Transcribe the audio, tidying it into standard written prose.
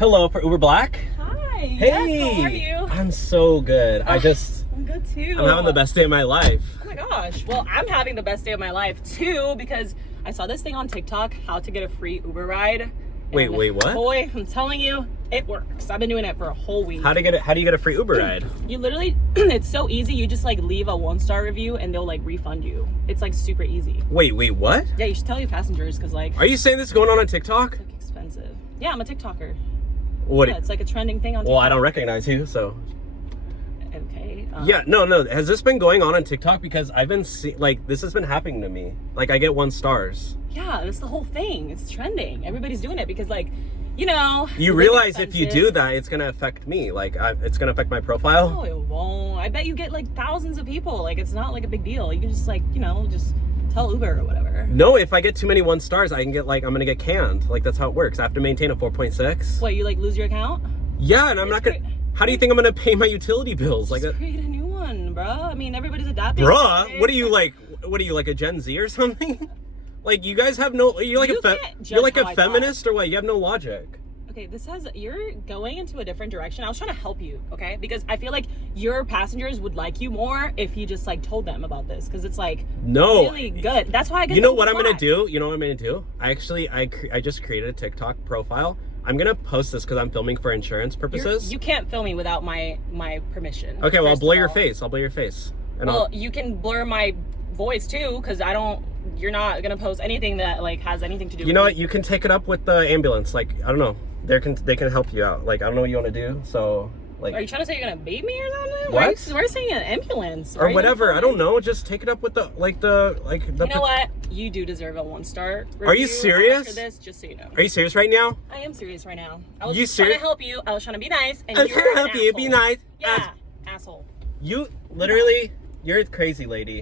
Hello for Uber Black. Hi. Hey. Yes, how are you? I'm so good. I'm good too. I'm having the best day of my life. Oh my gosh. Well, I'm having the best day of my life too because I saw this thing on TikTok, how to get a free Uber ride. Wait, what? Boy, I'm telling you, it works. I've been doing it for a whole week. How do you get a free Uber ride? You literally, it's so easy. You just like leave a 1-star review and they'll like refund you. It's like super easy. Wait, what? Yeah, you should tell your passengers because like. Are you saying this is going on TikTok? It's like expensive. Yeah, I'm a TikToker. What? Yeah, it's like a trending thing on TikTok. Well, I don't recognize you, so. Okay. Yeah, no. Has this been going on TikTok? Because I've been this has been happening to me. Like I get 1 stars. Yeah, that's the whole thing. It's trending. Everybody's doing it because like, you know. You realize if you do that, it's gonna affect me. Like it's gonna affect my profile. No, it won't. I bet you get like thousands of people. Like it's not like a big deal. You can just like, just tell Uber or whatever. No, if I get too many 1 stars, I can get I'm gonna get canned. Like that's how it works. I have to maintain a 4.6. What, you like lose your account? Yeah, and I'm not gonna. How do you think I'm gonna pay my utility bills? Like Just create a new one, bruh. I mean, everybody's adapting. Bruh, what are you like a Gen Z or something? Like you guys have no. You're like you're like a feminist or what? You have no logic. Okay, you're going into a different direction. I was trying to help you, okay? Because I feel like your passengers would like you more if you just like told them about this, because it's like really good. That's why I get. You know what I'm gonna do? You know what I'm gonna do? I just created a TikTok profile. I'm gonna post this because I'm filming for insurance purposes. You can't film me without my permission. Okay, well I'll blur your face. I'll blur your face. Well, you can blur my voice too, because you're not gonna post anything that like has anything to do. You know what? You can take it up with the ambulance. Like I don't know. They can help you out. Like I don't know what you want to do. So like. Are you trying to say you're gonna beat me or something? What? We're saying an ambulance or whatever. I don't know. Just take it up with the. You know what? You do deserve a 1-star review. Are you serious? After this, just so you know. Are you serious right now? I am serious right now. I was just trying to help you. I was trying to be nice, and I'm trying to help you. Be nice. Yeah, asshole. You literally, you're a crazy lady.